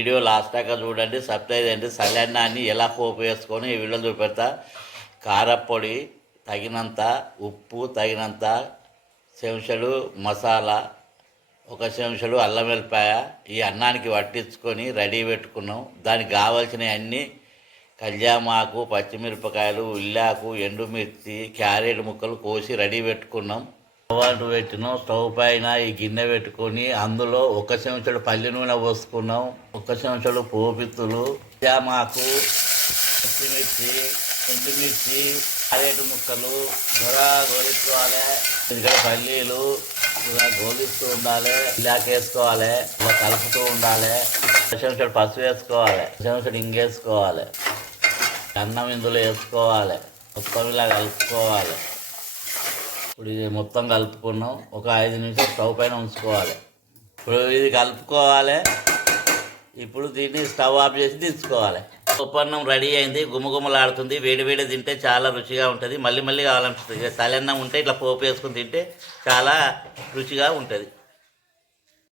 Video last దాకా చూడండి subscribe చేయండి. సలన్నాన్ని ఎలా పోపు వేసుకొని ఈ వీడియో చూపెడతా? కారపొడి తగినంత ఉప్పు తగినంత చెంచాడు మసాలా ఒక చెంచాడు అల్లం వెల్లిపాయ ఈ అన్నానికి పట్టించుకొని రెడీ పెట్టుకున్నాం. దానికి కావాల్సిన అన్ని కళ్యామాకు పచ్చిమిరపకాయలు ఉల్లాకు ఎండుమిర్చి క్యారెట్ ముక్కలు కోసి రెడీ పెట్టుకున్నాం. స్టవ్ పెట్టినాం స్టవ్ పైన ఈ గిన్నె పెట్టుకొని అందులో ఒక చెంచాడు పల్లి నూనె పోసుకున్నాం ఒక చెంచాడు పోపిత్తులు మాకు పచ్చిమిర్చి ఎండుమిర్చి క్యారెట్ ముక్కలు గొర గోలించుకోవాలి ఇక్కడ పల్లీలు ఇలా గోలిస్తూ ఉండాలి ఇలాక వేసుకోవాలి ఇలా కలుపుతూ ఉండాలి చెంచాడు పసుపు వేసుకోవాలి చెంచాడు ఇంగేసుకోవాలి అన్నం ఇందులో వేసుకోవాలి మొత్తం ఇలా కలుపుకోవాలి. ఇప్పుడు ఇది మొత్తం కలుపుకున్నాం. ఒక ఐదు నిమిషాలు స్టవ్ పైన ఉంచుకోవాలి. ఇప్పుడు ఇది కలుపుకోవాలి. ఇప్పుడు దీన్ని స్టవ్ ఆఫ్ చేసి దించుకోవాలి ఉప్పన్నం రెడీ అయింది. గుమగుమలాడుతుంది. వేడి వేడి తింటే చాలా రుచిగా ఉంటుంది. మళ్ళీ మళ్ళీ కావాలనిపిస్తుంది. ఇక ఉంటే ఇట్లా పోపు వేసుకుని తింటే చాలా రుచిగా ఉంటుంది.